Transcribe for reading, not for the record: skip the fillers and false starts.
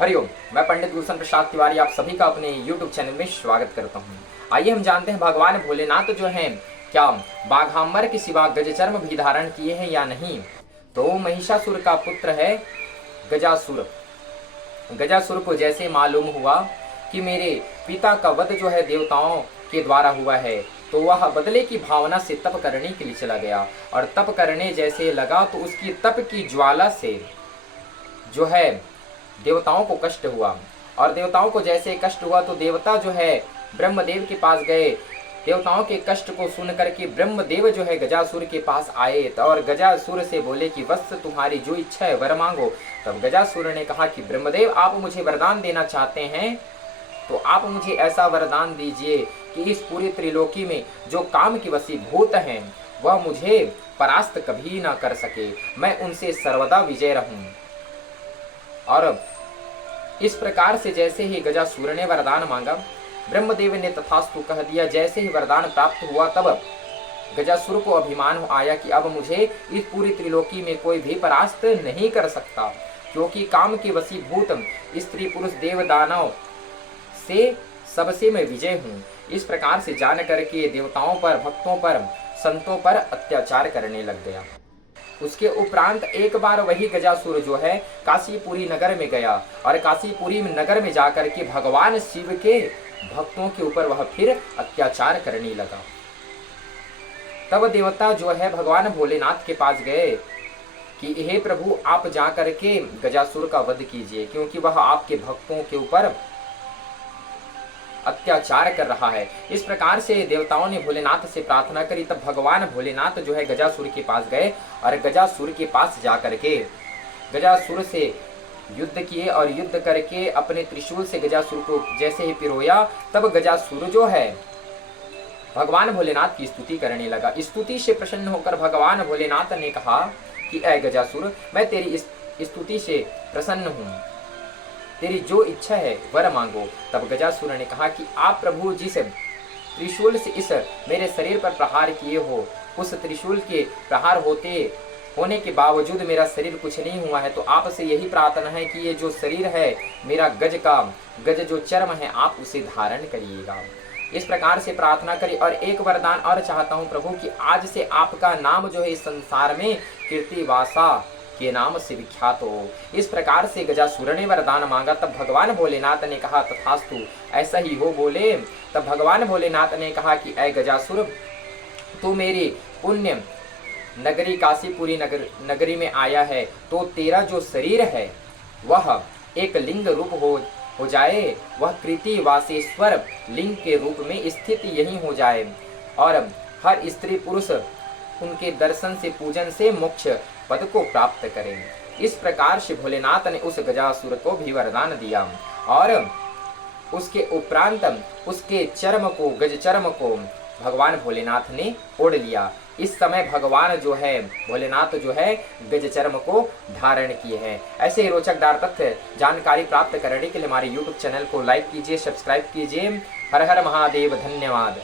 हरिओम। मैं पंडित गुलशन प्रसाद तिवारी आप सभी का अपने YouTube चैनल में स्वागत करता हूँ। आइए हम जानते हैं भगवान भोलेनाथ जो हैं क्या बाघाम्बर के सिवा गजचर्म भी धारण किए हैं या नहीं। तो महिषासुर का पुत्र है गजासुर। गजासुर को जैसे मालूम हुआ कि मेरे पिता का वध जो है देवताओं के द्वारा हुआ है, तो वह बदले की भावना से तप करने के लिए चला गया। और तप करने जैसे लगा तो उसकी तप की ज्वाला से जो है देवताओं को कष्ट हुआ। और देवताओं को जैसे कष्ट हुआ तो देवता जो है ब्रह्मदेव के पास गए। देवताओं के कष्ट को सुन करके ब्रह्मदेव जो है गजासुर के पास आए और गजासुर से बोले कि वत्स तुम्हारी जो इच्छा है वर मांगो। तब गजासुर ने कहा कि ब्रह्मदेव आप मुझे वरदान देना चाहते हैं तो आप मुझे ऐसा वरदान दीजिए कि इस पूरी त्रिलोकी में जो काम की वशीभूत हैं वह मुझे परास्त कभी ना कर सके, मैं उनसे सर्वदा विजय रहूं। और इस प्रकार से जैसे ही गजासुर ने वरदान मांगा, ब्रह्मदेव ने तथास्तु कह दिया। जैसे ही वरदान प्राप्त हुआ तब गजासुर को अभिमान आया कि अब मुझे इस पूरी त्रिलोकी में कोई भी परास्त नहीं कर सकता, क्योंकि काम के वशीभूत स्त्री पुरुष देव दानव से सबसे मैं विजय हूँ। इस प्रकार से जान करके देवताओं पर, भक्तों पर, संतों पर अत्याचार करने लग गया। उसके उपरांत एक बार वही गजासुर जो है काशीपुरी नगर में गया और काशीपुरी नगर में जाकर के भगवान शिव के भक्तों के ऊपर वह फिर अत्याचार करने लगा। तब देवता जो है भगवान भोलेनाथ के पास गए कि हे प्रभु आप जा करके गजासुर का वध कीजिए, क्योंकि वह आपके भक्तों के ऊपर अत्याचार कर रहा है। इस प्रकार से देवताओं ने भोलेनाथ से प्रार्थना करी। तब भगवान भोलेनाथ जो है गजासुर के पास गए और गजासुर के पास जाकर के गजासुर से युद्ध किए और युद्ध करके अपने त्रिशूल से गजासुर को जैसे ही पिरोया, तब गजासुर जो है भगवान भोलेनाथ की स्तुति करने लगा। स्तुति से प्रसन्न होकर भगवान भोलेनाथ ने कहा कि ऐ गजासुर, मैं तेरी इस स्तुति से प्रसन्न हूँ, तेरी जो इच्छा है वर मांगो। तब गजासुर ने कहा कि आप प्रभु जिस त्रिशूल से इस मेरे शरीर पर प्रहार किए हो, उस त्रिशूल के प्रहार होने के बावजूद मेरा शरीर कुछ नहीं हुआ है, तो आपसे यही प्रार्थना है कि ये जो शरीर है मेरा गज जो चर्म है आप उसे धारण करिएगा। इस प्रकार से प्रार्थना करी और एक वरदान और चाहता हूँ प्रभु कि आज से आपका नाम जो है इस संसार में कीर्तिवासा के नाम से विख्यात हो। इस प्रकार से गजासुर ने वरदान मांगा। तब भगवान भोलेनाथ ने कहा तथास्तु, ऐसा ही हो बोले। तब भगवान भोलेनाथ ने कहा कि ऐ गजासुर, तू मेरी पुण्य नगरी काशीपुरी नगरी में आया है, तो तेरा जो शरीर है वह एक लिंग रूप हो जाए, वह कृतिवासेश्वर लिंग के रूप में स्थित यही हो जाए और हर स्त्री पुरुष उनके दर्शन से, पूजन से मोक्ष पद को प्राप्त करें। इस प्रकार से भोलेनाथ ने उस गजासुर को भी वरदान दिया और उसके उपरांत उसके गज चर्म को भगवान भोलेनाथ ने ओढ़ लिया। इस समय भगवान जो है भोलेनाथ जो है गज चर्म को धारण किए हैं। ऐसे ही रोचकदार तथ्य जानकारी प्राप्त करने के लिए हमारे YouTube चैनल को लाइक कीजिए, सब्सक्राइब कीजिए। हर हर महादेव, धन्यवाद।